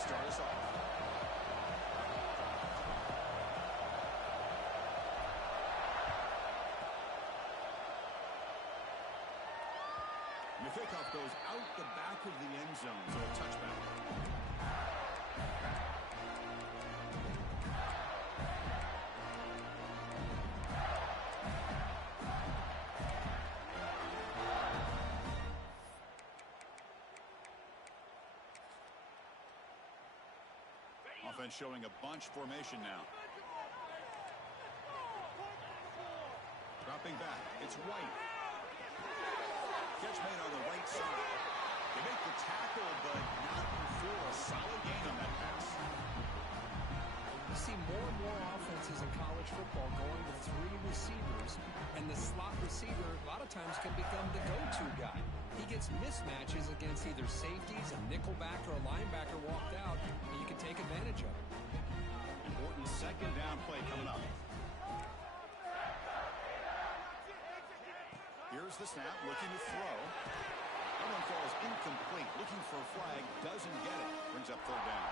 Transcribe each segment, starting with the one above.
start us off. The kickoff goes out the back of the end zone, so a touchback. Offense showing a bunch formation now. Dropping back. It's White. Catch made on the right side. They make the tackle, but not before a solid gain on that pass. You see more and more offenses in college football going to 3 receivers, and the slot receiver a lot of times can become the go-to guy. He gets mismatches against either safeties, a nickelback, or a linebacker walked out, and you can take advantage of it. Important second down play coming up. Here's the snap, looking to throw. That one falls incomplete, looking for a flag, doesn't get it. Brings up third down.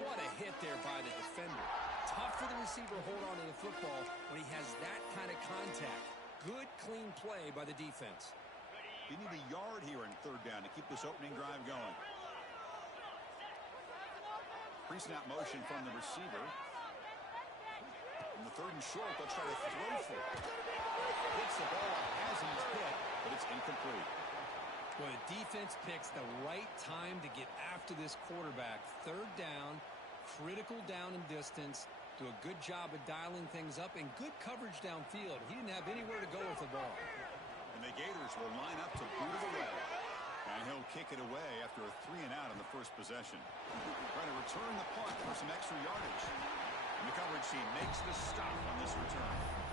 What a hit there by the defender. Tough for the receiver to hold on to the football when he has that kind of contact. Good, clean play by the defense. You need a yard here in third down to keep this opening drive going. Pre-snap motion from the receiver. In the third and short, they'll try to throw for it. Hits the ball as he's hit, but it's incomplete. Well, the defense picks the right time to get after this quarterback. Third down, critical down and distance. Do a good job of dialing things up and good coverage downfield. He didn't have anywhere to go with the ball. And the Gators will line up to boot it away. And he'll kick it away after a 3-and-out on the first possession. Trying to return the punt for some extra yardage. And the coverage team makes the stop on this return.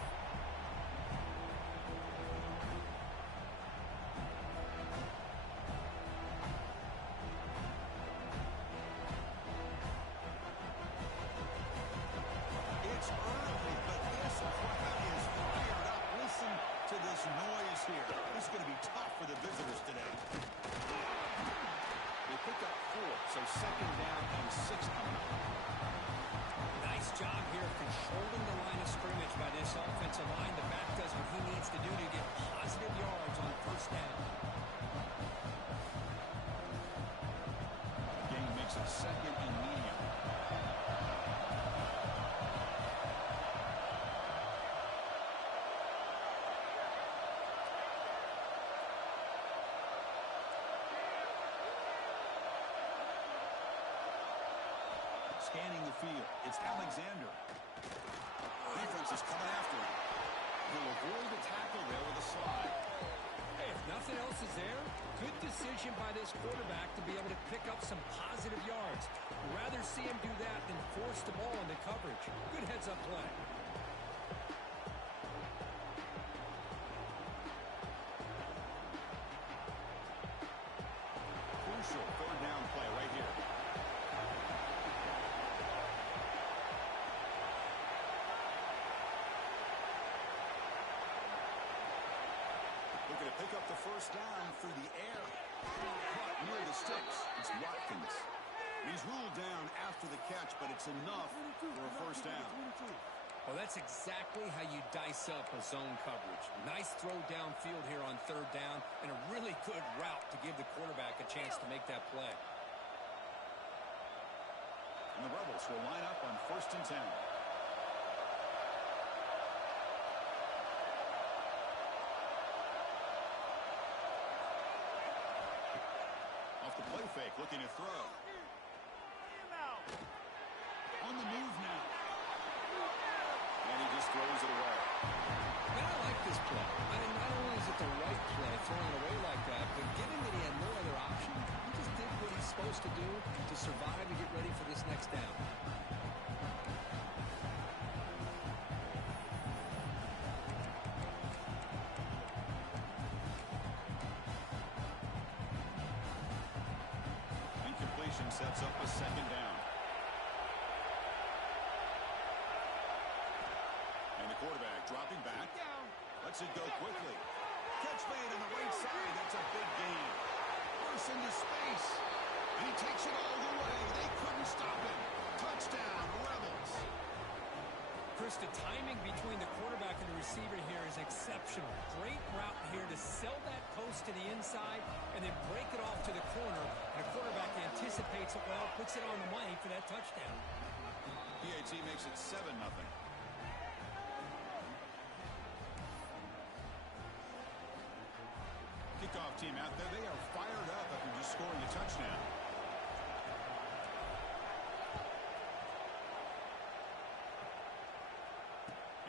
To this noise here. This is going to be tough for the visitors today. They pick up 4, so second down and 6 coming up. Nice job here controlling the line of scrimmage by this offensive line. The back does what he needs to do to get positive yards on first down. The game makes it second and medium. Scanning the field. It's Alexander. Defense is coming after him. He'll avoid the tackle there with a slide. Hey, if nothing else is there, good decision by this quarterback to be able to pick up some positive yards. Rather see him do that than force the ball into coverage. Good heads-up play. Crucial third down play right here. Looking to pick up the first down through the air. Caught near the sticks. It's Watkins. He's ruled down after the catch, but it's enough for a first down. Well, that's exactly how you dice up a zone coverage. Nice throw downfield here on third down, and a really good route to give the quarterback a chance to make that play. And the Rebels will line up on 1st and 10. Off the play fake, looking to throw. On the move now. And he just throws it away. Man, I like this play. I mean, not only is it the right play, throwing it away like that, but given that he had no other option, he just did what he's supposed to do to survive and get ready for this next down. Incompletion sets up a second down. Quarterback dropping back. Lets it go quickly. Catch made on the right side. That's a big gain. Bursts into space. He takes it all the way. They couldn't stop him. Touchdown, Rebels. Chris, the timing between the quarterback and the receiver here is exceptional. Great route here to sell that post to the inside and then break it off to the corner. And the quarterback anticipates it well, puts it on the money for that touchdown. PAT makes it 7-0. Kickoff team out there. They are fired up after just scoring a touchdown.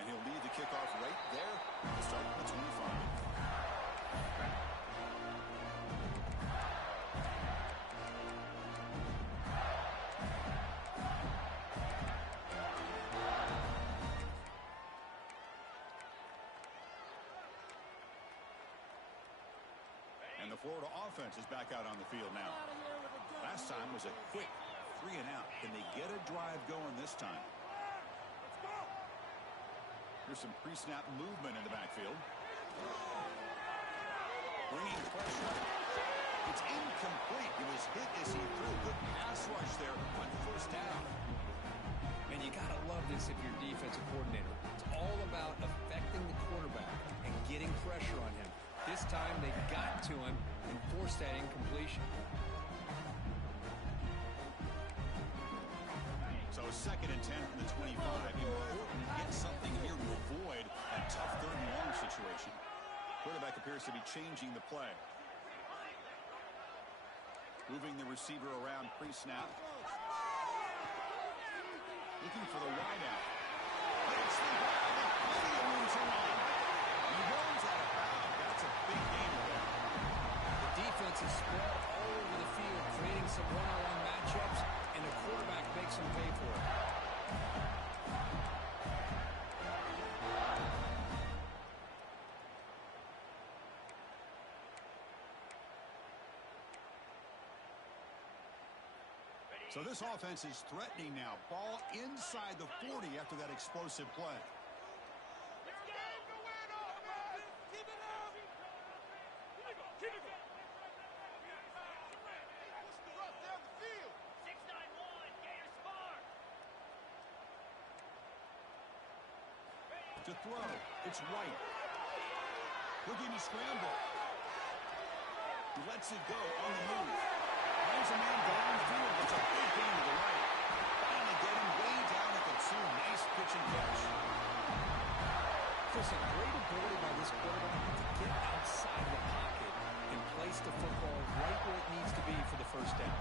And he'll lead the kickoff right there. We'll start at the 25. And the Florida offense is back out on the field now. Last time was a quick 3-and-out. Can they get a drive going this time? Here's some pre-snap movement in the backfield. Bringing pressure. It's incomplete. He was hit as he threw. Good pass rush there on first down. And you got to love this if you're defensive coordinator. It's all about affecting the quarterback and getting pressure on him. This time they got to him and forced that incompletion. So 2nd and 10 from the 25. Important to get something here to avoid that tough 3rd and long situation. Quarterback appears to be changing the play. Moving the receiver around pre-snap. Looking for the wideout. It's the ball. Plenty of room to run. He runs out of bounds. That's a big game there. The defense is spread all over the field, creating some one-on-one matchups, and the quarterback makes them pay for it. So this offense is threatening now. Ball inside the 40 after that explosive play. To throw, it's White. Looking to scramble. He lets it go on the move. Finds a man downfield. It's a big game to the right. Trying to get him way down at the 2. Nice pitch and catch. Chris, a great ability by this quarterback to get outside the pocket and place the football right where it needs to be for the first down.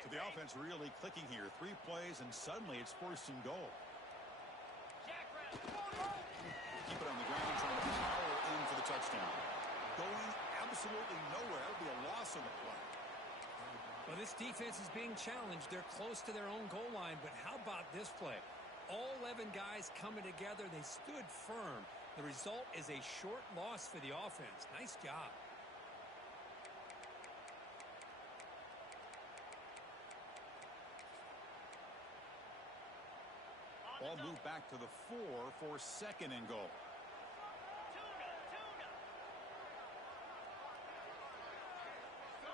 So the offense really clicking here. 3 plays, and suddenly it's 1st and goal. Keep it on the ground, trying to power in for the touchdown. Going absolutely nowhere. It'll be a loss on the play. Well, this defense is being challenged. They're close to their own goal line, but how about this play? All 11 guys coming together. They stood firm. The result is a short loss for the offense. Nice job. Ball moved back to the 4 for 2nd and goal.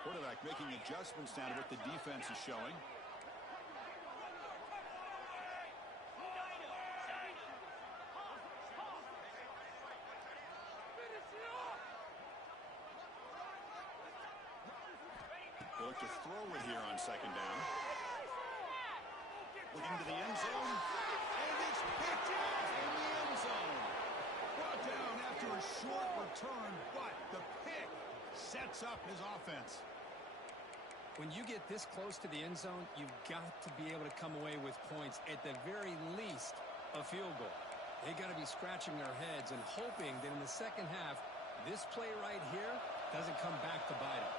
Quarterback making adjustments down to what the defense is showing. They look to throw it here on 2nd down. Looking to the end zone. And it's picked off in the end zone. Brought down after a short return, but the pick sets up his offense. When you get this close to the end zone, you've got to be able to come away with points, at the very least a field goal. They got to be scratching their heads and hoping that in the second half, this play right here doesn't come back to bite them.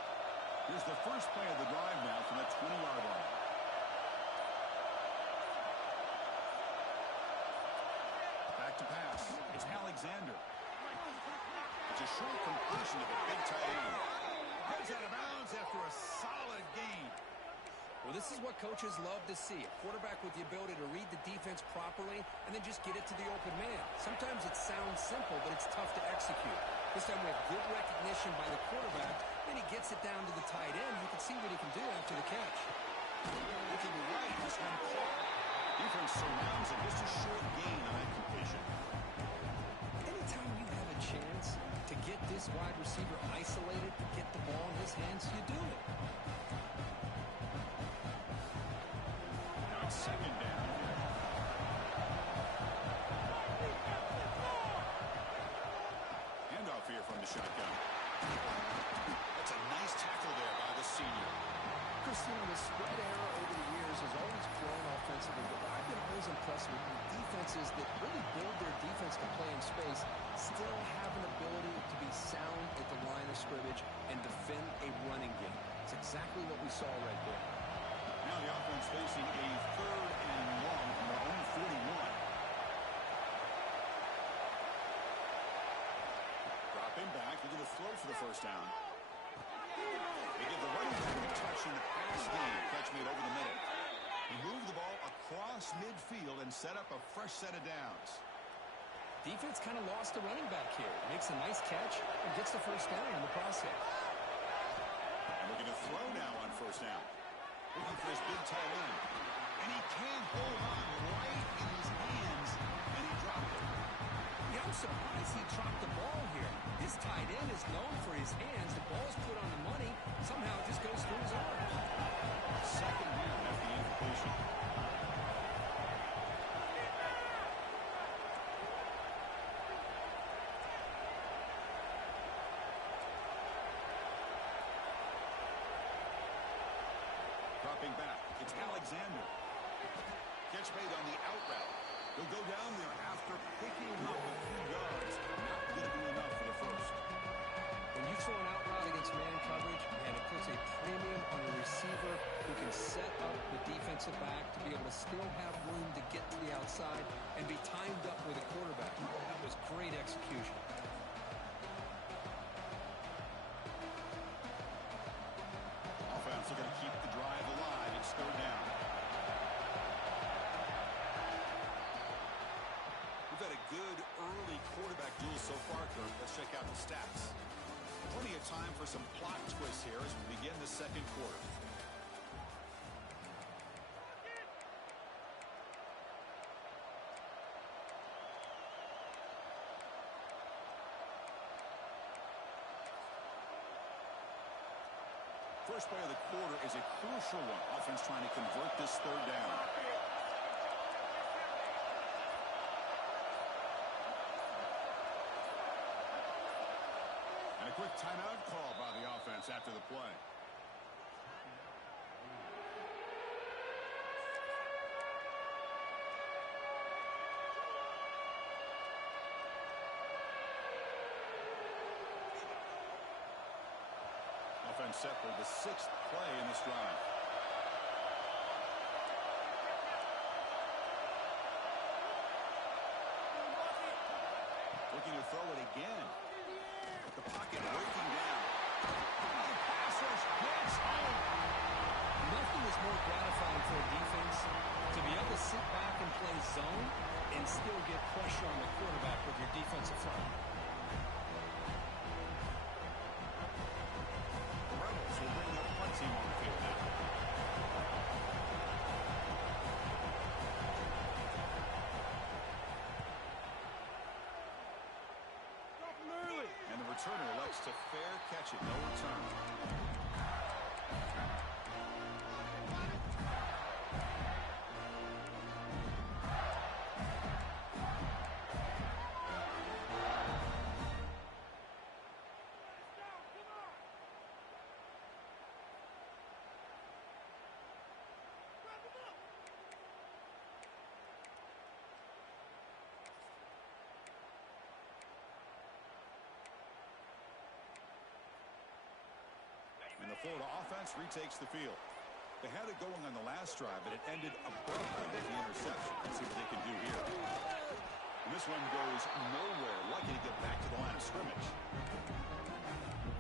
Here's the first play of the drive now from the 20-yard line. Back to pass. It's Alexander. It's a short completion of a big tight end. Heads out of bounds after a solid gain. Well, this is what coaches love to see. A quarterback with the ability to read the defense properly and then just get it to the open man. Sometimes it sounds simple, but it's tough to execute. This time we have good recognition by the quarterback. Then he gets it down to the tight end. You can see what he can do after the catch. Looking right, this one caught. Defense surrounds him. Just a short gain on that completion. Anytime you have a chance to get this wide receiver isolated, get the ball in his hands, you do it. Now it's second down. Handoff here from the shotgun. That's a nice tackle there by the senior. Christina, the spread error over the years has always grown offensively, but I've been always impressed with the defenses that really build their defense to play in space, still have an ability to be sound at the line of scrimmage and defend a running game. It's exactly what we saw right there. Now the offense facing a 3rd and long from their own 41. Dropping back, looking to throw for the first down. They give the running back a touch in the pass game. Catch me at over the middle. He moved the ball across midfield and set up a fresh set of downs. Defense kind of lost the running back here. Makes a nice catch and gets the first down in the process. And looking to throw now on first down. Looking for his big tight end. And he can't hold on right in his hands, and he dropped it. Yeah, I'm surprised he dropped the ball here. This tight end is known for his hands. The ball's put on the money. Somehow it just goes through his arms. Second down after the incompletion. Dropping back. It's Alexander. Catch made on the out route. He'll go down there after picking up a few yards. Not going to be enough for the first. When you throw an out route against man coverage, man, it puts a premium on a receiver who can set up the defensive back to be able to still have room to get to the outside and be timed up with a quarterback. That was great execution. Offense looking to keep the drive alive. It's 3rd down. We've had a good early quarterback duel so far, Kirk. Let's check out the stats. Plenty of time for some plot twists here as we begin the second quarter. First play of the quarter is a crucial one. Offense trying to convert this 3rd down. And a quick timeout call by the offense after the play. Offense set for the 6th play in this drive. Looking to throw it again. The pocket breaking down. The pass rush gets home. Nothing is more gratifying for a defense to be able to sit back and play zone and still get pressure on the quarterback with your defensive front. The Rebels will bring their punt team on the field now. And the returner elects to fair catch it. No return. And the Florida offense retakes the field. They had it going on the last drive, but it ended abruptly with the interception. Let's see what they can do here. And this one goes nowhere. Lucky to get back to the line of scrimmage.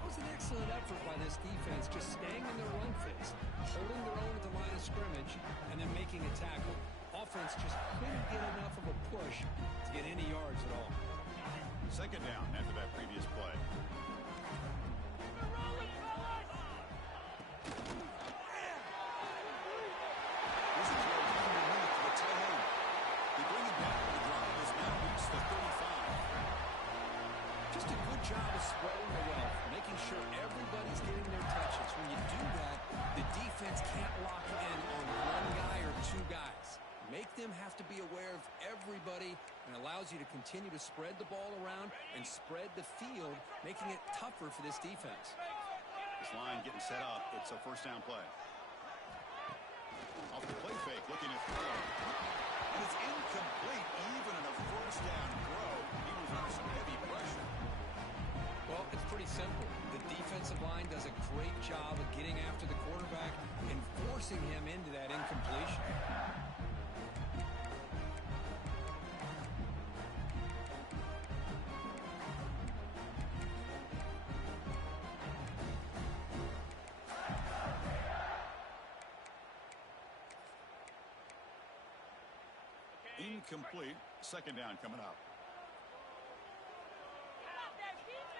was an excellent effort by this defense, just staying in their run fits, holding their own at the line of scrimmage, and then making a tackle. Offense just couldn't get enough of a push to get any yards at all. Second down after that previous play. This is where underneath to the tight end. They bring it back. The drive has now reached the 35. Just a good job of spreading the wealth, making sure everybody's getting their touches. When you do that, the defense can't lock in on one guy or two guys. Make them have to be aware of everybody, and allows you to continue to spread the ball around and spread the field, making it tougher for this defense. This line getting set up. It's a first down play. Off the play fake, looking at throw. And it's incomplete, even in a first down throw. He was under some heavy pressure. Well, it's pretty simple. The defensive line does a great job of getting after the quarterback and forcing him into that incompletion. Incomplete. Second down coming up.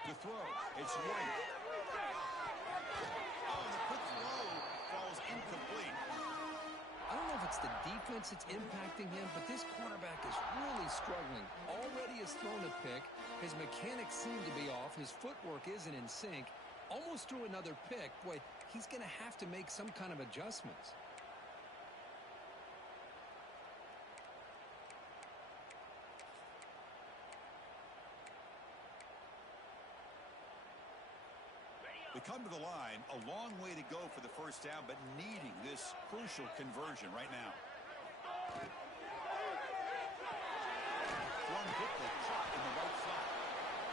To throw. It's White. Oh, the quick throw falls incomplete. I don't know if it's the defense that's impacting him, but this quarterback is really struggling. Already has thrown a pick. His mechanics seem to be off. His footwork isn't in sync. Almost threw another pick. Boy, he's going to have to make some kind of adjustments. They come to the line, a long way to go for the first down, but needing this crucial conversion right now. Thrown quickly, caught in the right flat.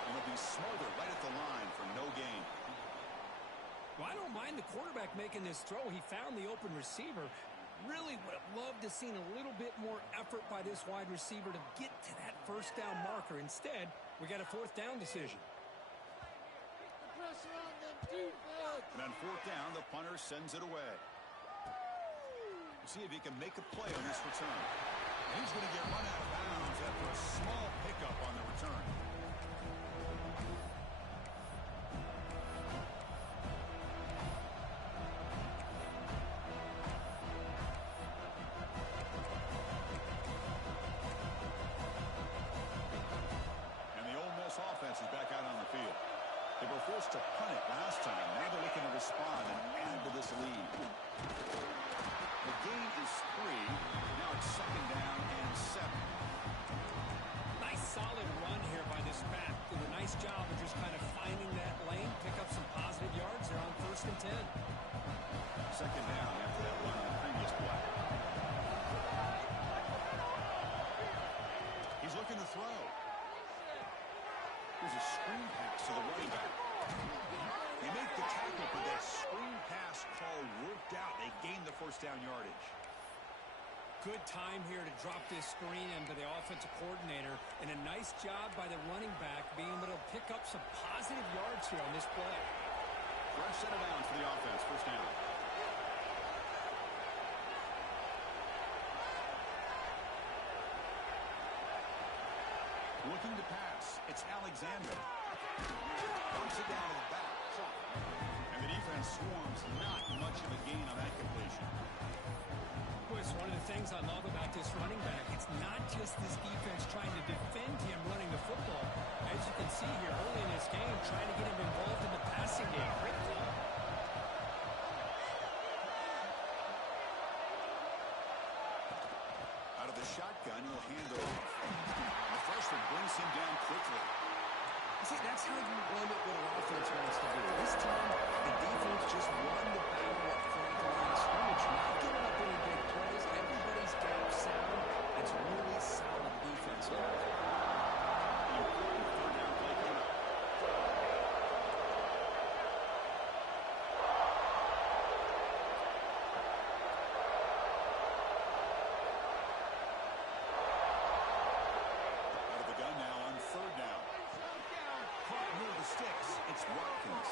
And it'll be Smother right at the line for no gain. Well, I don't mind the quarterback making this throw. He found the open receiver. Really would have loved to seen a little bit more effort by this wide receiver to get to that first down marker. Instead, we got a fourth down decision. And on fourth down, the punter sends it away. See if he can make a play on this return. And he's going to get run out of bounds after a small pickup on the return. And the Ole Miss offense is back out on the field. They were forced to punt it last time. Now they're looking to respond and add to this lead. The gain is 3. Now it's second down and 7. Nice solid run here by this back. Did a nice job of just kind of finding that lane, pick up some positive yards there on first and 10. Second down after that run in the previous play. He's looking to throw. There's a screen pass to the running back. They make the tackle, but that screen pass call worked out. They gained the first down yardage. Good time here to drop this screen into the offensive coordinator, and a nice job by the running back being able to pick up some positive yards here on this play. Fresh set of downs for the offense. First down. Looking to pass. It's Alexander. Dumps it down to the back. And the defense swarms. Not much of a gain on that completion. Boy, it's one of the things I love about this running back. It's not just this defense trying to defend him running the football. As you can see here early in this game, trying to get him involved in the passing game. Great call. Out of the shotgun, he'll hand it off. The freshman brings him down quickly. See, that's how you limit what an offense wants to do. This time, the defense just won the battle up front at the line of scrimmage, not giving up any big plays. Everybody's gap sound. It's really solid defense here. Important third down play coming up. Out of the gun now on third down. Caught near the sticks. It's Watkins.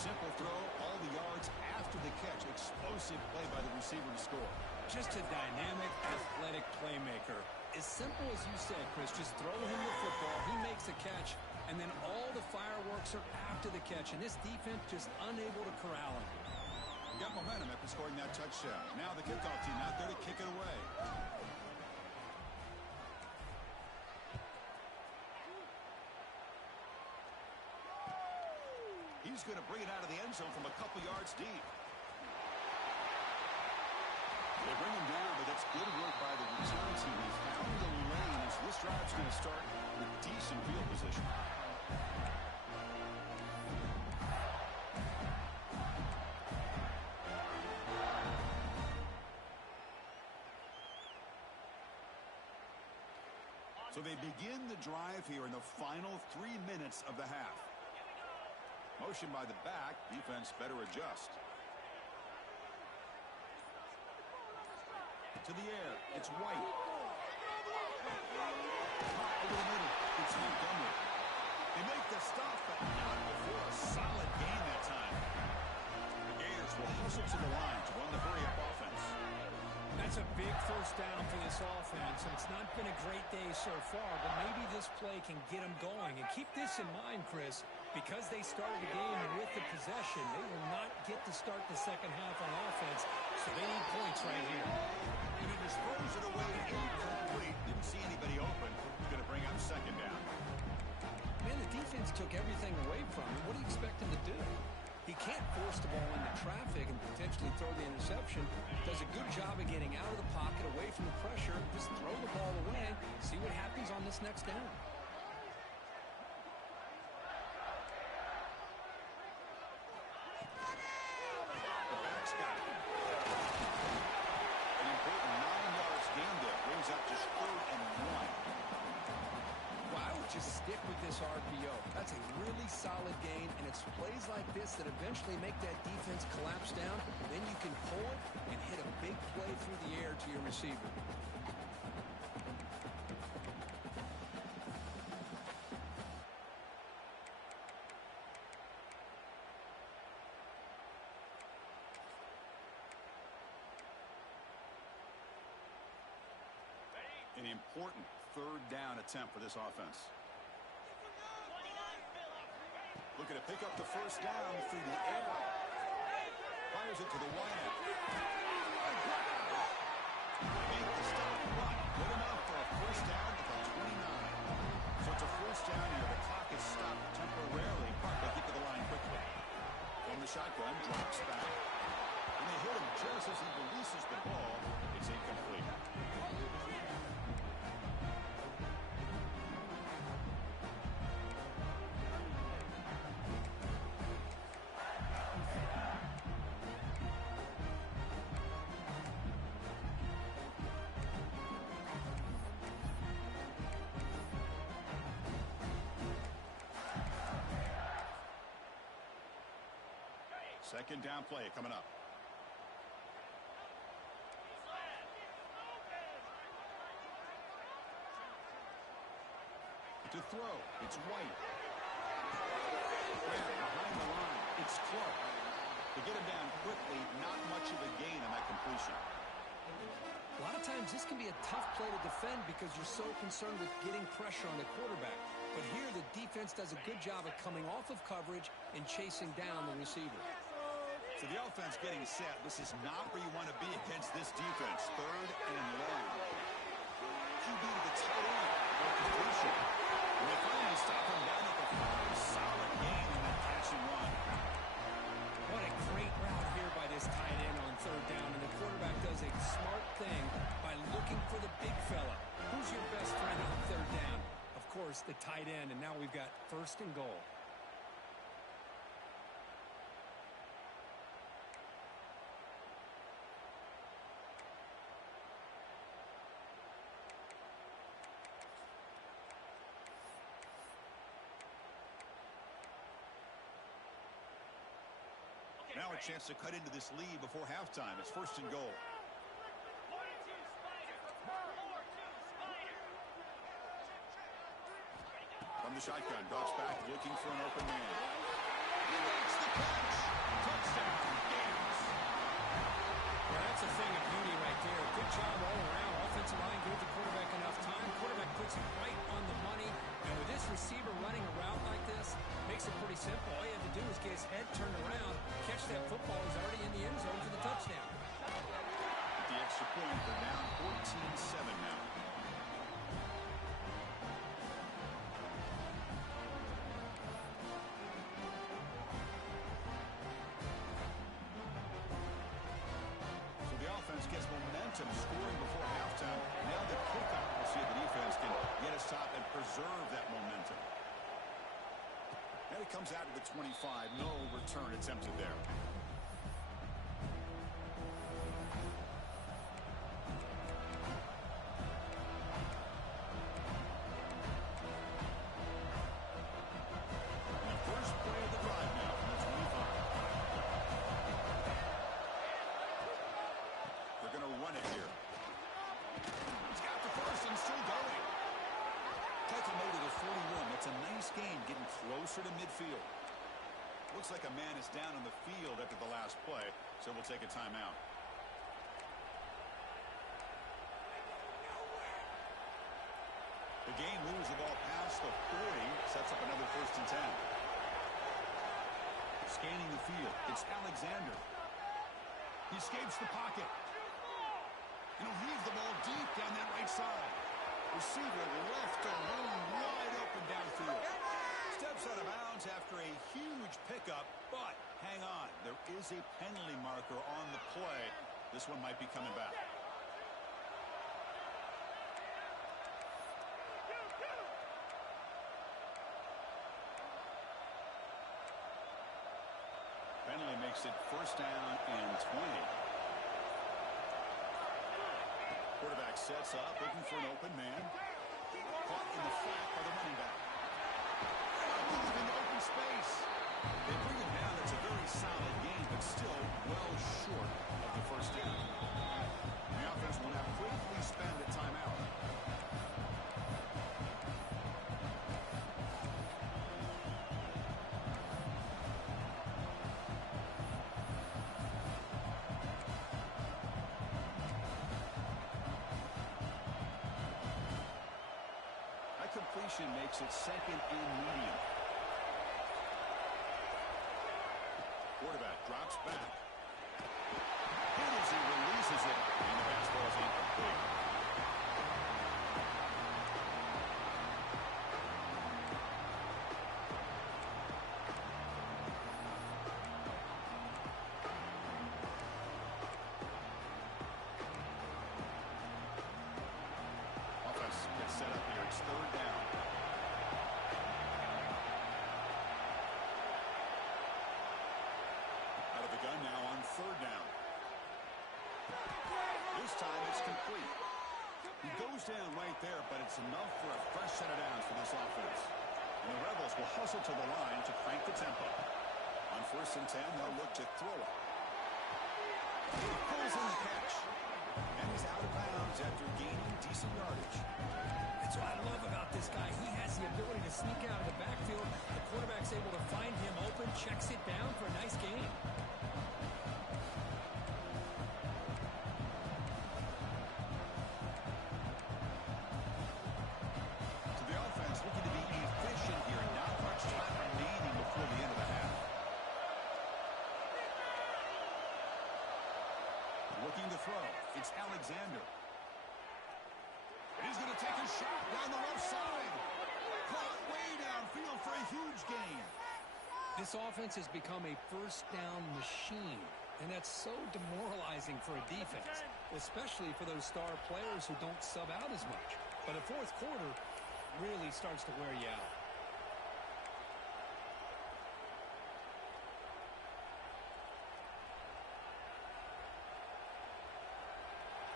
Simple throw, all the yards after the catch. Explosive play by the receiver to score. Just a dynamic, athletic playmaker. As simple as you said, Chris, just throw him the football, he makes a catch, and then all the fireworks are after the catch, and this defense just unable to corral him. Got momentum after scoring that touchdown. Now the kickoff team out there to kick it away. He's going to bring it out of the end zone from a couple yards deep. They bring him down, but that's good work by the return team. He found the lane as this drive's going to start with decent field position. So they begin the drive here in the final 3 minutes of the half. Motion by the back. Defense better adjust. To the air. It's White. Over the middle. It's Montgomery. They make the stop, but not before a solid gain that time. The Gators will hustle to the line to run the hurry-up offense. That's a big first down for this offense, and it's not been a great day so far, but maybe this play can get them going. And keep this in mind, Chris, because they started the game with the possession, they will not get to start the second half on offense, so they need points right here. And he disposed it away incomplete. Didn't see anybody open. He's going to bring up second down. Man, the defense took everything away from him. What do you expect him to do? He can't force the ball into traffic and potentially throw the interception. Does a good job of getting out of the pocket, away from the pressure. Just throw the ball away. See what happens on this next down. The back's got it. An important 9 yards gain there. Brings up just 3rd and 1. Well, I would just stick with this RPO. That's a really solid gain, and it's plays like this that eventually make that defense collapse down. Then you can pull it and hit a big play through the air to your receiver. An important 3rd down attempt for this offense. Looking to pick up the first down through the air. Fires it to the wideout. Make the stop and run. Good enough for a first down at the 29. So it's a first down here. The clock is stopped temporarily. They get to the line quickly. From the shotgun, drops back. And they hit him just as he releases the ball. It's incomplete. Second down play coming up. To throw, it's White. Behind the line, it's Clark. To get him down quickly, not much of a gain on that completion. A lot of times this can be a tough play to defend because you're so concerned with getting pressure on the quarterback. But here the defense does a good job of coming off of coverage and chasing down the receiver. So the offense getting set. This is not where you want to be against this defense. 3rd and long. QB to the tight end. Completion. And they finally stop him down at the 5. Solid gain in that catch and run. What a great route here by this tight end on 3rd down. And the quarterback does a smart thing by looking for the big fella. Who's your best friend on 3rd down? Of course, the tight end. And now we've got 1st and goal. Now a chance to cut into this lead before halftime. It's 1st and goal. From the shotgun, drops back, looking for an open man. He makes the catch. his head turned around. Catch that football. He's already in the end zone for the touchdown. The extra point, they're down 14-7 now. So the offense gets momentum scoring before halftime. Now the kickoff. We'll see if the defense can get a stop and preserve that momentum. And it comes out to the 25. No return attempted there. Game getting closer to midfield. Looks like a man is down on the field after the last play, so we'll take a timeout. The game moves the ball past the 40, sets up another 1st and 10. Scanning the field, it's Alexander. He escapes the pocket. And he'll heave the ball deep down that right side. Receiver left alone, wide open downfield. Steps out of bounds after a huge pickup, but hang on. There is a penalty marker on the play. This one might be coming back. Penalty makes it 1st down and 20. Quarterback sets up, looking for an open man. Caught in the flat by the running back. Moving into open space. They bring him down. It's a very solid game, but still well short of the 1st down. The offense will now quickly spend a timeout. Completion makes it 2nd and medium. Quarterback drops back. Hit as he releases it, and the fastball is incomplete. Set up here. It's 3rd down. Out of the gun now on 3rd down. This time it's complete. He goes down right there, but it's enough for a fresh set of downs for this offense. And the Rebels will hustle to the line to crank the tempo. On 1st and 10, they'll look to throw it. He pulls in the catch. And he's out of bounds after gaining decent yardage. That's what I love about this guy. He has the ability to sneak out of the backfield. The quarterback's able to find him open, checks it down for a nice gain. So the offense looking to be efficient here. Not much time remaining before the end of the half. Looking to throw. It's Alexander. He's going to take a shot down the left side. Caught way downfield for a huge gain. This offense has become a 1st down machine, and that's so demoralizing for a defense, especially for those star players who don't sub out as much. But the 4th quarter really starts to wear you out.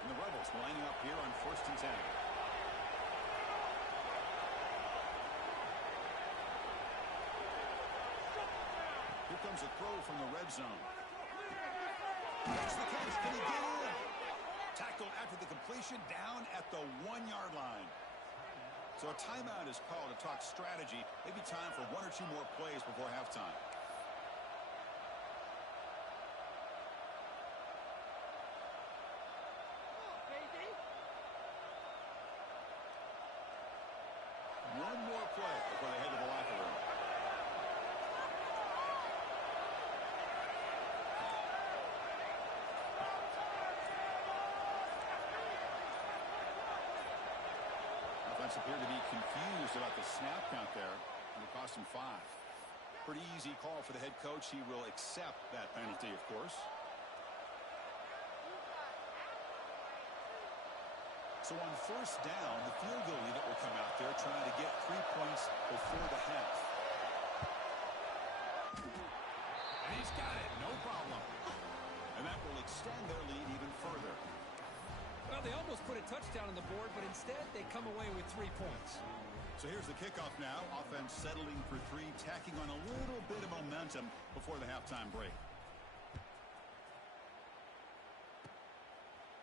And the Rebels lining up here on 1st and 10. Here comes a throw from the red zone. Makes the catch. Can he get in? Tackled after the completion down at the 1-yard line. So a timeout is called to talk strategy. Maybe time for 1 or 2 more plays before halftime. One more play before they head to the locker room. confused about the snap count there, and it cost him 5. Pretty easy call for the head coach. He will accept that penalty, of course. So on first down, the field goal unit will come out there trying to get 3 points before the half. And he's got it, no problem. And that will extend their lead even further. Well, they almost put a touchdown on the board, but instead they come away with 3 points. So here's the kickoff now. Offense settling for 3, tacking on a little bit of momentum before the halftime break.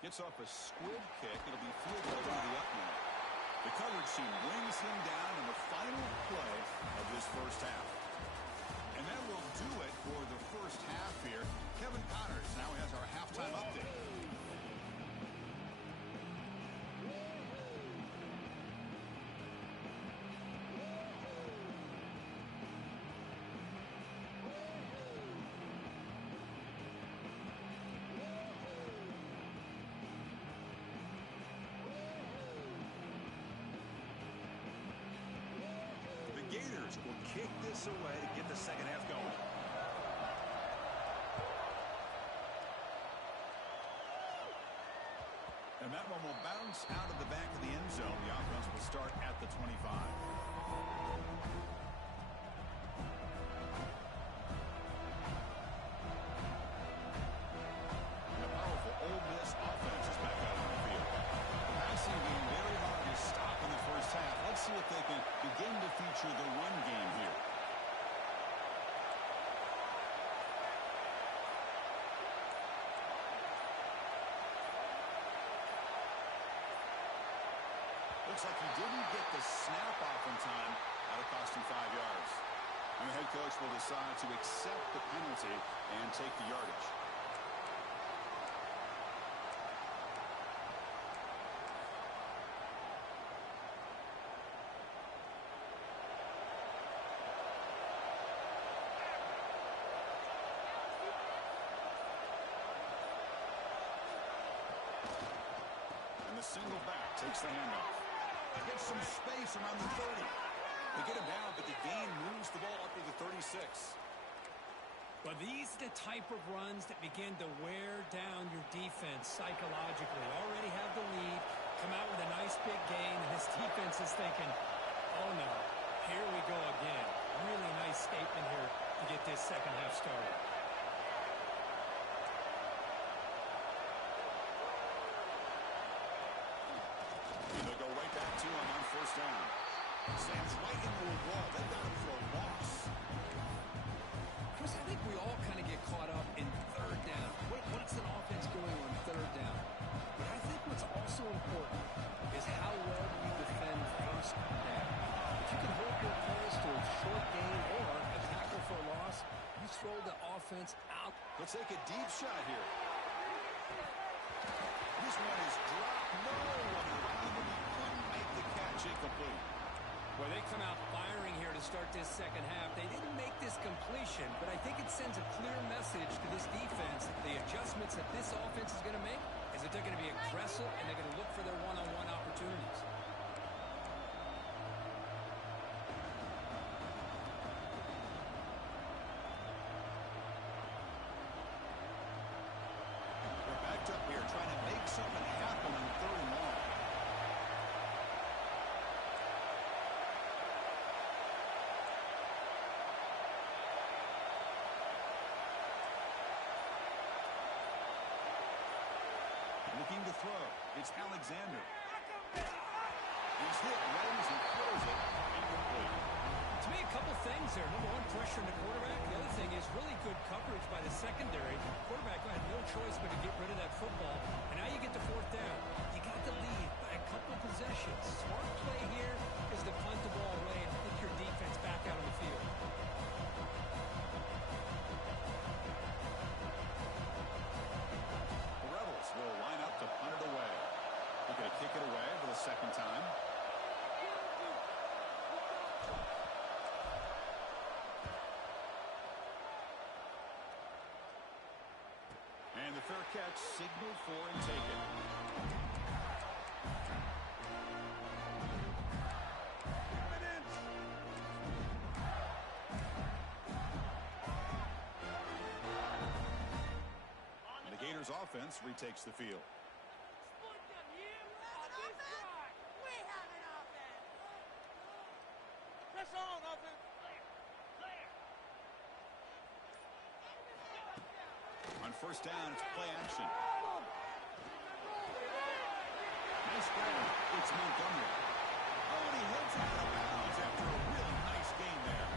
Gets off a squib kick. It'll be fielded over the up now. The coverage team brings him down in the final play of this first half. And that will do it for the first half here. Kevin Connors now has our halftime update. Gators will kick this away to get the second half going. And that one will bounce out of the back of the end zone. The offense will start at the 25. And a powerful Ole Miss offense is back out on the field. The passing game very hard to stop in the first half. Let's see if they can begin to feature the run game here. Looks like he didn't get the snap off in time. That'll cost him 5 yards. And the head coach will decide to accept the penalty and take the yardage. Single back takes the handoff. Gets some space around the 30. They get him down, but the gain moves the ball up to the 36. Well, these are the type of runs that begin to wear down your defense psychologically. Already have the lead, come out with a nice big gain, and this defense is thinking, oh no, here we go again. Really nice statement here to get this second half started. On first down. Stands right into a wall. They got him for a loss. Chris, I think we all kind of get caught up in third down. What's an offense doing on third down? But I think what's also important is how well you defend first down. If you can hold your opponents to a short gain or a tackle for a loss, you throw the offense out. Let's take a deep shot here. This one is dropped. No one around him. He couldn't make the catch. Incomplete. Well, they come out firing here to start this second half. They didn't make this completion, but I think it sends a clear message to this defense. The adjustments that this offense is going to make is that they're going to be aggressive and they're going to look for their one-on-one opportunities. They're backed up here trying to make something happen on third and long. Looking to throw. It's Alexander. He's hit, runs, and throws it. Incomplete. To me, a couple things there. Number one, pressure on the quarterback. The other thing is really good coverage by the secondary. Quarterback had no choice but to get rid of that football. And now you get to fourth down. You got the lead by a couple possessions. Smart play here is to punt the ball away and put your defense back out on the field. Will line up to punt it away. They're going to kick it away for the second time. And the fair catch signaled for and taken. Gators offense retakes the field. On first down, it's play action. Nice grab. It's Montgomery. Oh, and he heads out of bounds after a really nice gain there.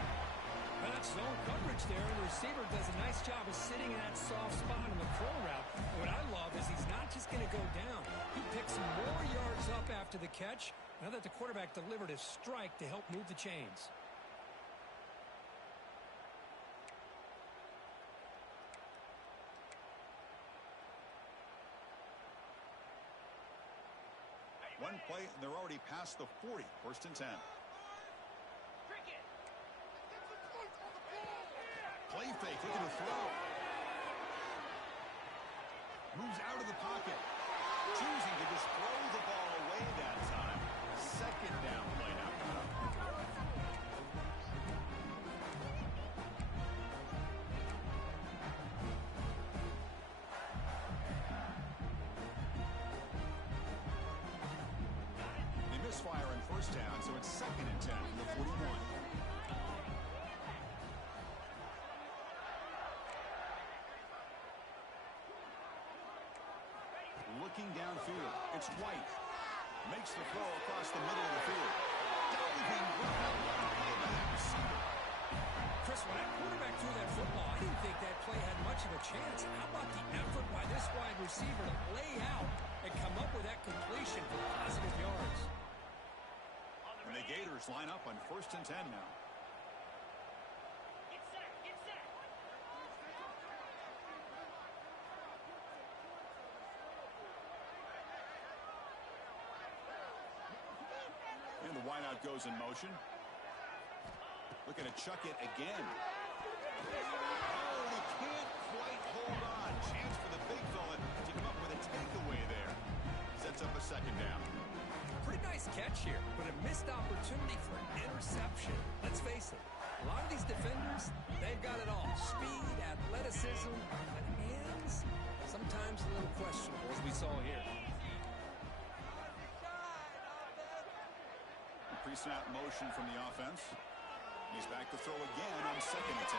Well, that's zone coverage there, and the receiver does a nice job of sitting in that soft spot in the throw route. And what I love is he's not just going to go down. He picks some more yards up after the catch, now that the quarterback delivered his strike to help move the chains. One play, and they're already past the 40. First and 10. Play fake, looking to throw. Moves out of the pocket. Choosing to just throw the ball away that time. Second down play now coming up. They misfire on first down, so it's second and 10 from the 41. Looking downfield, it's White. Makes the throw across the middle of the field. Diving ground, play by that receiver. Chris, when that quarterback threw that football, I didn't think that play had much of a chance. How about the effort by this wide receiver to lay out and come up with that completion for positive yards? And the Gators line up on first and 10 now. And the wideout goes in motion. Looking to chuck it again. Oh, he can't quite hold on. Chance for the big fella to come up with a takeaway there. Sets up a second down. Pretty nice catch here, but a missed opportunity for an interception. Let's face it, a lot of these defenders, they've got it all. Speed, athleticism, but hands, sometimes a little questionable, as we saw here. Pre-snap motion from the offense. He's back to throw again on second and 10.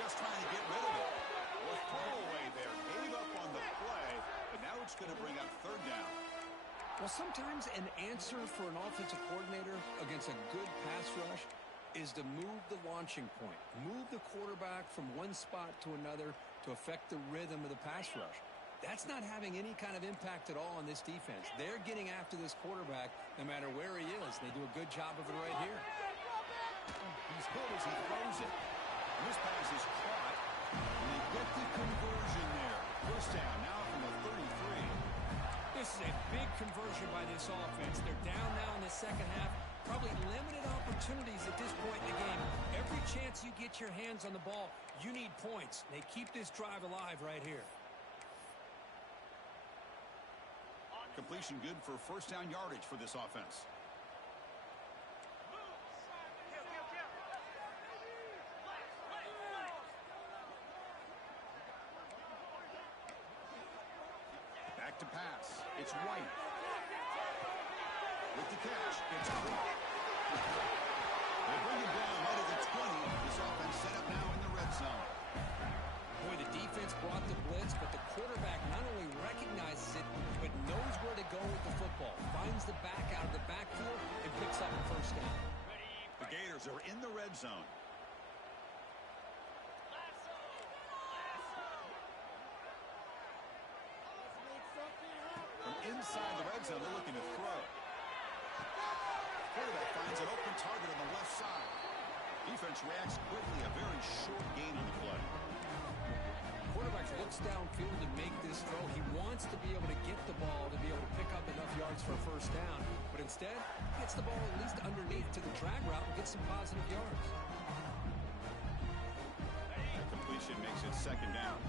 Just trying to get rid of it. Well, throwaway there. Gave up on the play, but now it's going to bring up third down. Well, sometimes an answer for an offensive coordinator against a good pass rush is to move the launching point. Move the quarterback from one spot to another to affect the rhythm of the pass rush. That's not having any kind of impact at all on this defense. They're getting after this quarterback no matter where he is. They do a good job of it right here. He's hit as he throws it. And this pass is caught. And they get the conversion there. First down now from the 33. This is a big conversion by this offense. They're down now in the second half. Probably limited opportunities at this point in the game. Every chance you get your hands on the ball, you need points. They keep this drive alive right here. Completion good for first down yardage for this offense. Back to pass. It's White. With the catch, it's Clark. They bring him down right at the 20. This offense set up now in the red zone. Boy, the defense brought the blitz, but the quarterback not only recognizes it, but knows where to go with the football. Finds the back out of the backfield and picks up a first down. The Gators are in the red zone. From inside the red zone, they're looking to throw. Quarterback finds an open target on the left side. Defense reacts quickly, a very short gain on the play. Quarterback looks downfield to make this throw. He wants to be able to get the ball to be able to pick up enough yards for a first down. But instead, he gets the ball at least underneath to the drag route and gets some positive yards. That completion makes it second down.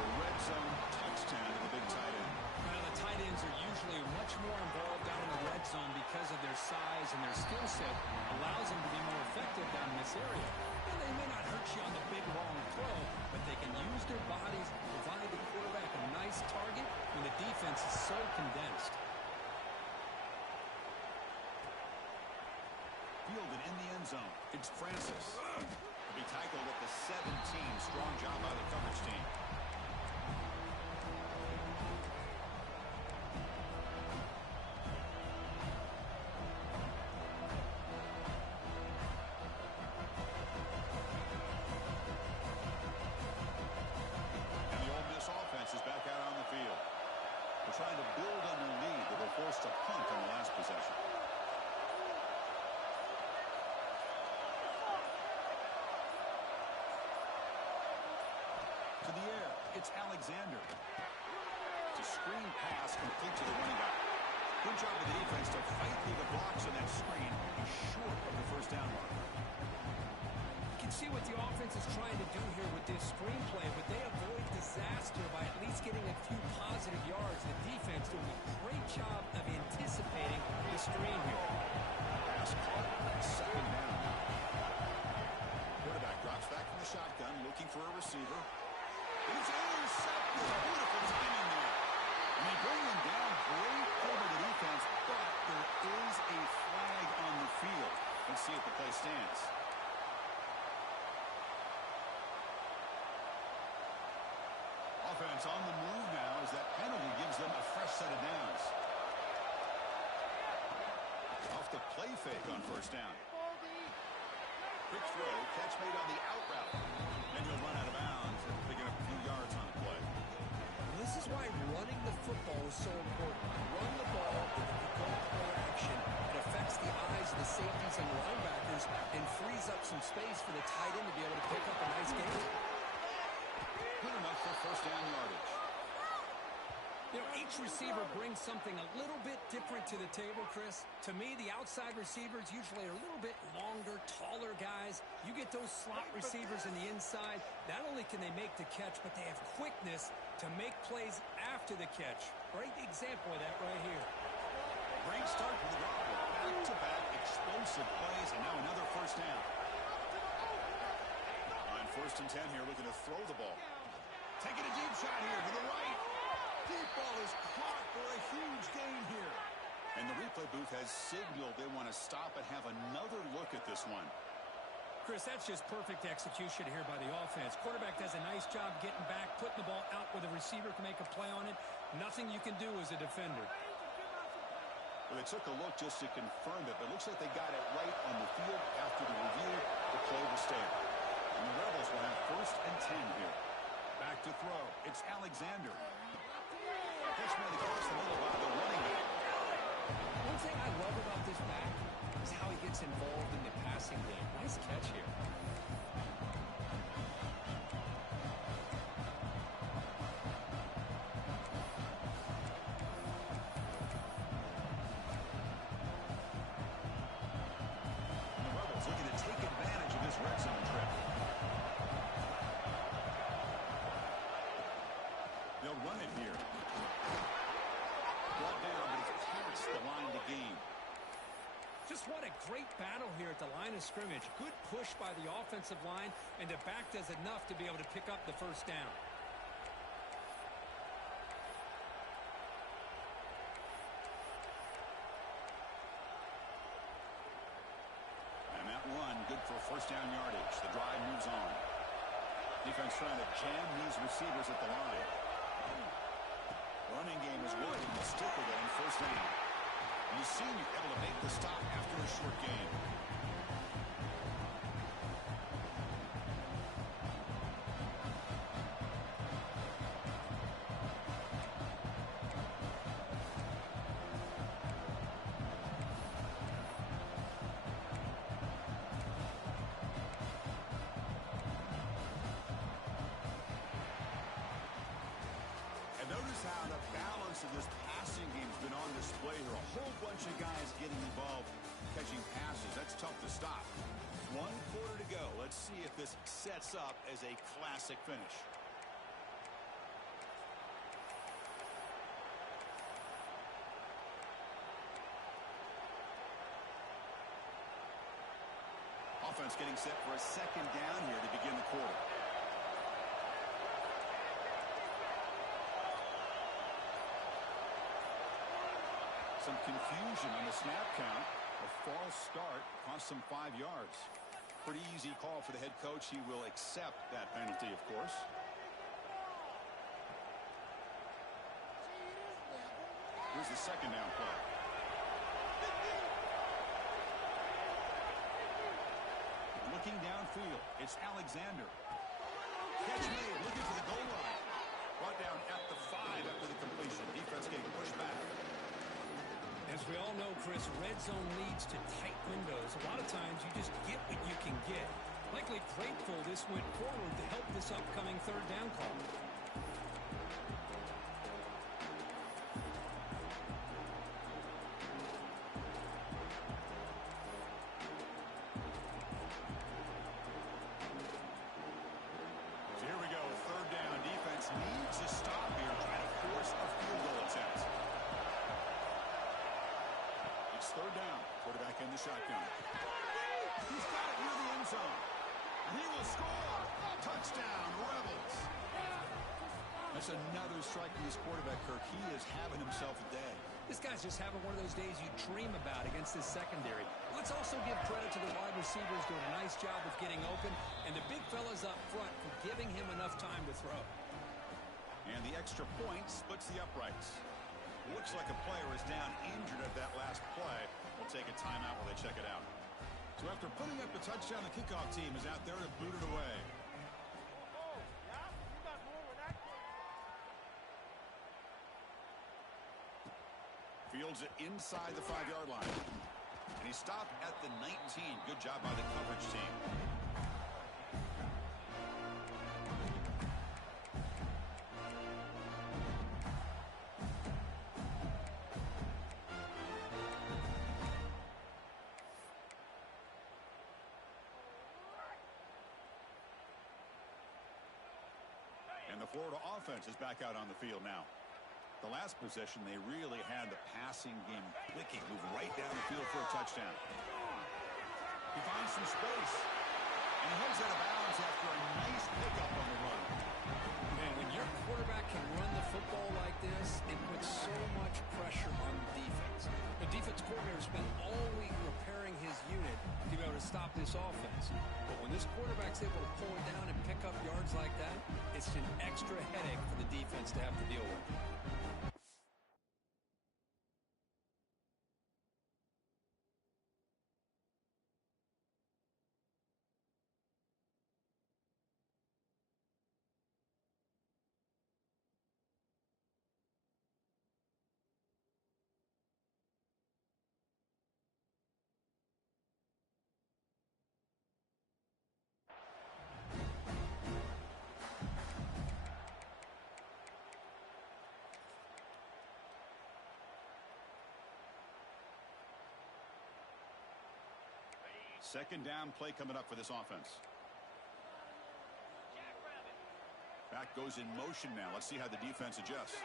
a red zone touchdown to the big tight end. Well, the tight ends are usually much more involved down in the red zone because of their size, and their skill set allows them to be more effective down in this area. And they may not hurt you on the big, long throw, but they can use their bodies to provide the quarterback a nice target when the defense is so condensed. Fielded in the end zone. It's Francis. He'll be tackled at the 17. Strong job by the coverage team. And the Ole Miss offense is back out on the field. They're trying to build on their lead. They were forced to punt on the last possession. To the air, it's Alexander. It's a screen pass complete to the running back. Good job of the defense to fight through the blocks on that screen. He's short of the first down mark. You can see what the offense is trying to do here with this screenplay, but they avoid disaster by at least getting a few positive yards. The defense doing a great job of anticipating the screen here. Pass caught. Second down. Quarterback drops back from the shotgun, looking for a receiver. It's intercepted. Beautiful timing there. And they bring him down. Great play by the defense, but there is a flag on the field. Let's see if the play stands. Offense on the move now as that penalty gives them a fresh set of downs. Off the play fake on first down. Quick throw, catch made on the out route. And he'll run out of bounds after picking up a few yards on the play. This is why running the football is so important. Run the ball if you go play action. It affects the eyes of the safeties and linebackers and frees up some space for the tight end to be able to pick up a nice gain. Good enough for first down yardage. You know, each receiver brings something a little bit different to the table, Chris. To me, the outside receivers usually are a little bit longer, taller guys. You get those slot receivers in the inside. Not only can they make the catch, but they have quickness to make plays after the catch. Great example of that right here. Great start for the drive. Back-to-back explosive plays, and now another first down. On 1st and 10 here, looking to throw the ball. Taking a deep shot here to the right. Deep ball is caught for a huge gain here. And the replay booth has signaled they want to stop and have another look at this one. Chris, that's just perfect execution here by the offense. Quarterback does a nice job getting back, putting the ball out where the receiver can make a play on it. Nothing you can do as a defender. Well, they took a look just to confirm it, but it looks like they got it right on the field. After the review, the play will stand. And the Rebels will have 1st and 10 here. Back to throw. It's Alexander. Pitch made across the middle by the running back. One thing I love about this back is how he gets involved in the passing game. Nice catch here. And the Rebels looking to take advantage of this red zone trip. They'll run it here. Brought down, but it's past the line to gain. Just what a great battle here at the line of scrimmage. Good push by the offensive line, and the back does enough to be able to pick up the first down. And that run, good for first down yardage. The drive moves on. Defense trying to jam these receivers at the line. Running game is working. They'll stick with it on first down. And the senior able to make the stop after a short game. Notice how the balance of this passing game has been on display here. A whole bunch of guys getting involved catching passes. That's tough to stop. 1 quarter to go. Let's see if this sets up as a classic finish. offense getting set for a second down here to begin the quarter. Some confusion on the snap count. A false start cost them 5 yards. Pretty easy call for the head coach. He will accept that penalty, of course. Here's the second down play. Looking downfield, it's Alexander. Catch made, looking for the goal line. Brought down at the 5 after the completion. Defense getting pushed back. As we all know, Chris, red zone leads to tight windows. A lot of times you just get what you can get. Likely grateful this went forward to help this upcoming third down call. So here we go, third down. Defense needs a stop here, trying to force a field goal attempt. It's third down. Quarterback in the shotgun. He's got it near the end zone. And he will score. Touchdown, Rebels. That's another strike from this quarterback, Kirk. He is having himself a day. This guy's just having one of those days you dream about against this secondary. Let's also give credit to the wide receivers doing a nice job of getting open, and the big fellas up front for giving him enough time to throw. And the extra point splits the uprights. Looks like a player is down injured at that last play. We'll take a timeout while they check it out. So after putting up a touchdown, the kickoff team is out there to boot it away. Fields it inside the 5-yard line. And he stopped at the 19. Good job by the coverage team. And the Florida offense is back out on the field now. The last possession, they really had the passing game clicking. Move right down the field for a touchdown. He finds some space. And he heads out of bounds after a nice pickup on the run. Man, when your quarterback can run the football like this, it puts so much pressure on the defense. The defense coordinator spent all week preparing his unit to be able to stop this offense. But when this quarterback's able to pull it down and pick up yards like that, it's an extra headache for the defense to have to deal with. Second down play coming up for this offense. Back goes in motion now. Let's see how the defense adjusts.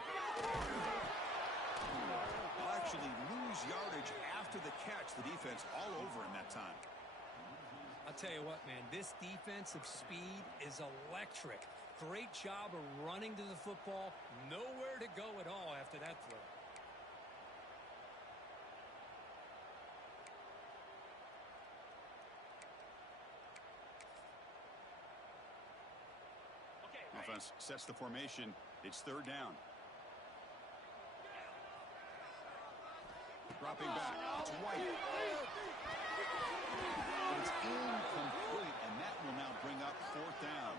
They'll actually lose yardage after the catch. The defense all over in that time. I'll tell you what, man, this defensive speed is electric. Great job of running to the football. Nowhere to go at all after that throw. Offense sets the formation. It's third down. Dropping back. It's White. It's incomplete, and that will now bring up fourth down.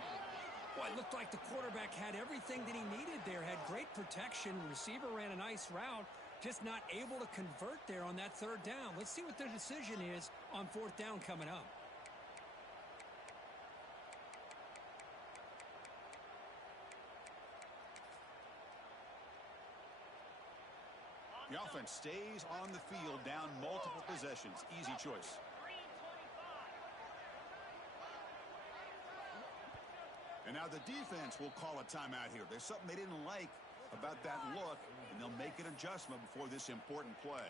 Well, it looked like the quarterback had everything that he needed there. Had great protection. Receiver ran a nice route. Just not able to convert there on that third down. Let's see what their decision is on fourth down coming up. The offense stays on the field, down multiple possessions. Easy choice. And now the defense will call a timeout here. There's something they didn't like about that look, and they'll make an adjustment before this important play.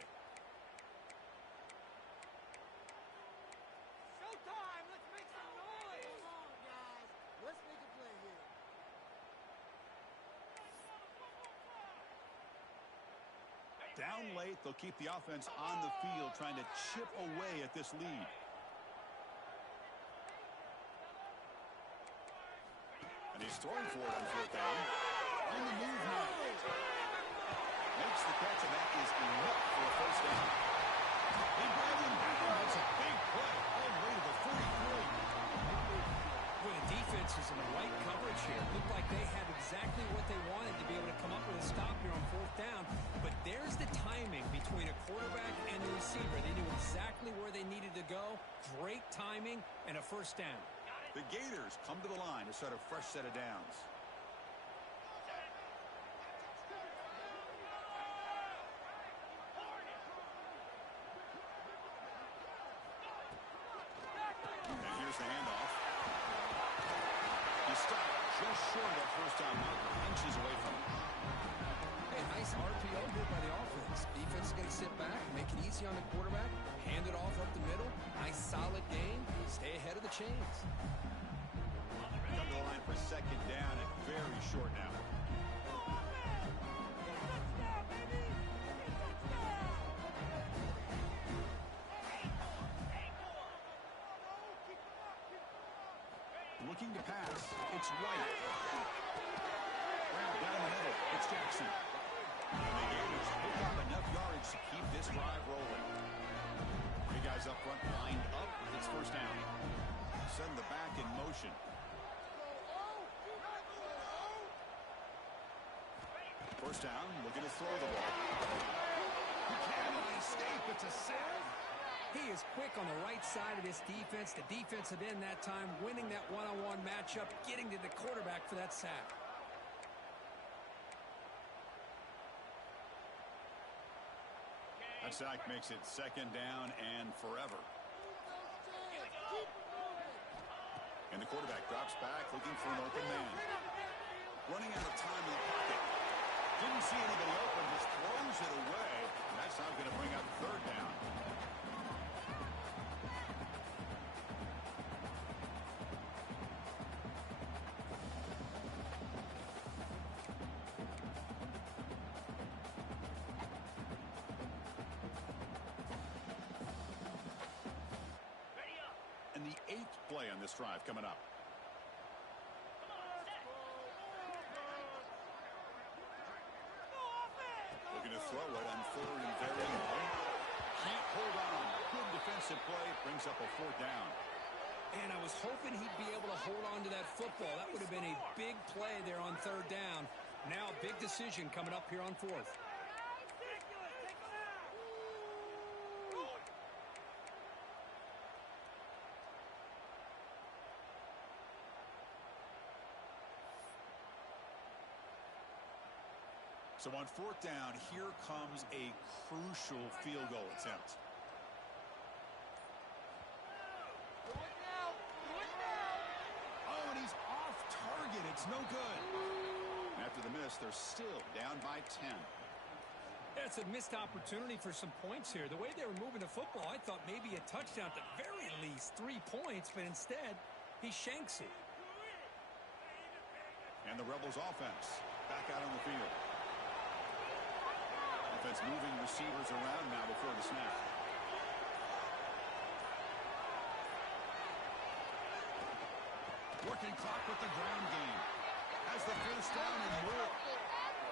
Showtime! Let's Down late, they'll keep the offense on the field trying to chip away at this lead. And he's throwing for it on fourth down. On the move now. Makes the catch, and that is enough for a first down. He brought him down. That's a big play all the way to the 43. Well, the defense is in the right coverage here. It looked like they had exactly what they wanted to be able to come up with a stop here on fourth down. But there's the timing between a quarterback and the receiver. They knew exactly where they needed to go. Great timing and a first down. The Gators come to the line to start a fresh set of downs. And here's the handoff. He stopped just short of that first down marker, inches away from him. Hey, nice RPO here by the offense. Defense is going to sit back, make it easy on the quarterback, hand it off up the middle. Nice solid game. Stay ahead of the chains. Come to the line for second down and very short now. Looking to pass. It's White. Down the middle. It's Jackson. And the Gators pick up enough yardage to keep this drive rolling. Three guys up front lined up. It's first down. Send the back in motion. First down, looking to throw the ball. He cannot escape. It's a sack. He is quick on the right side of this defense. The defensive end that time winning that one-on-one matchup, getting to the quarterback for that sack. That sack makes it second down and forever. And the quarterback drops back looking for an open man. Running out of time in the pocket. Didn't see anybody open, just throws it away. And that's not going to bring up third down. And the 8th play on this drive coming up. Looking to throw it on third and very low. Can't hold on. Good defensive play. Brings up a fourth down. And I was hoping he'd be able to hold on to that football. That would have been a big play there on third down. Now a big decision coming up here on fourth. So on fourth down, here comes a crucial field goal attempt. Oh, and he's off target. It's no good. After the miss, they're still down by 10. That's a missed opportunity for some points here. The way they were moving the football, I thought maybe a touchdown at the very least, 3 points, but instead, he shanks it. And the Rebels offense back out on the field. Offense moving receivers around now before the snap. Working clock with the ground game. Has the first down and more.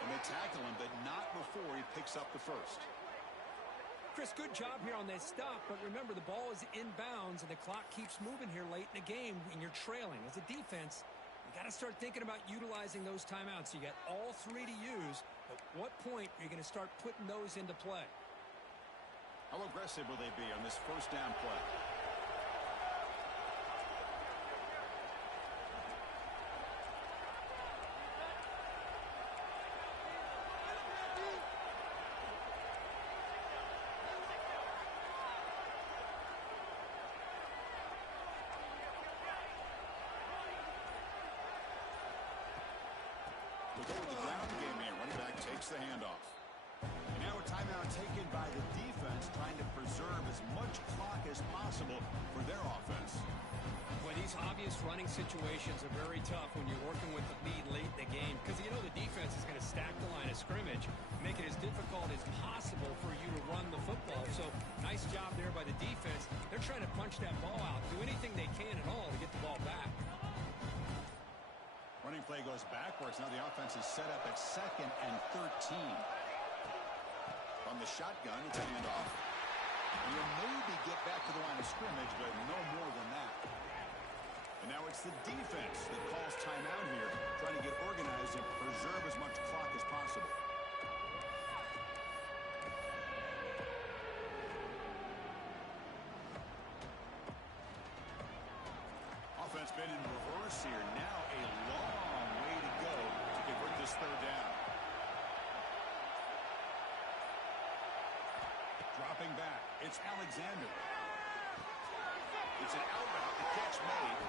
And they tackle him, but not before he picks up the first. Chris, good job here on that stop, but remember the ball is inbounds and the clock keeps moving here late in the game when you're trailing. As a defense, you got to start thinking about utilizing those timeouts. You got all 3 to use. At what point are you going to start putting those into play? How aggressive will they be on this first down play? We'll go with the ground game here. Running back takes the handoff. And now timeout taken by the defense, trying to preserve as much clock as possible for their offense. Well, these obvious running situations are very tough when you're working with the lead late in the game because you know the defense is going to stack the line of scrimmage, make it as difficult as possible for you to run the football. So nice job there by the defense. They're trying to punch that ball out, do anything they can at all to get the ball back. Running play goes backwards. Now the offense is set up at 2nd and 13. From the shotgun, it's a handoff. You'll maybe get back to the line of scrimmage, but no more than that. And now it's the defense that calls timeout here, trying to get organized and preserve as much clock as possible. Offense been in reverse here. Now a long way to go to convert this 3rd down. Dropping back, it's Alexander. It's an out route, the catch made.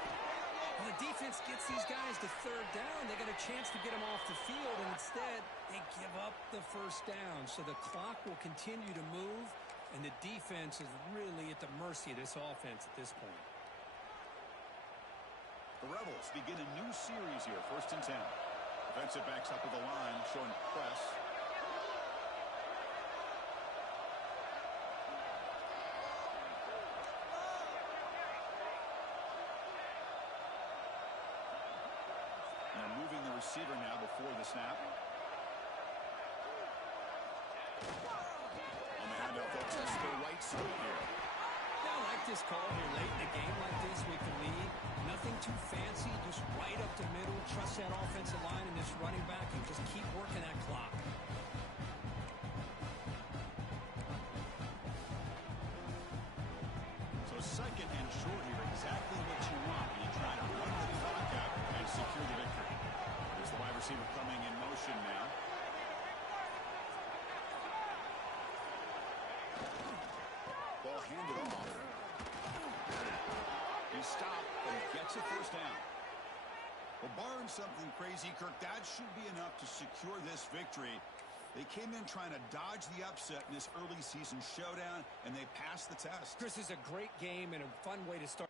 Well, the defense gets these guys to 3rd down. They got a chance to get them off the field, and instead they give up the 1st down. So the clock will continue to move, and the defense is really at the mercy of this offense at this point. The Rebels begin a new series here, 1st and 10. Defensive backs up at the line, showing press. They're moving the receiver now before the snap. On the handoff, they'll test the right side here. Yeah, I like this call here late in a game like this with the lead. Nothing too fancy, just right up the middle. Trust that offensive line and this running back and just keep working that clock. So 2nd and short here, exactly what you want when you try to run the clock out and secure the victory. There's the wide receiver coming in motion now. Ball handed off. He stopped and gets a 1st down. Well, barring something crazy, Kirk, that should be enough to secure this victory. They came in trying to dodge the upset in this early season showdown, and they passed the test. Chris, is a great game and a fun way to start.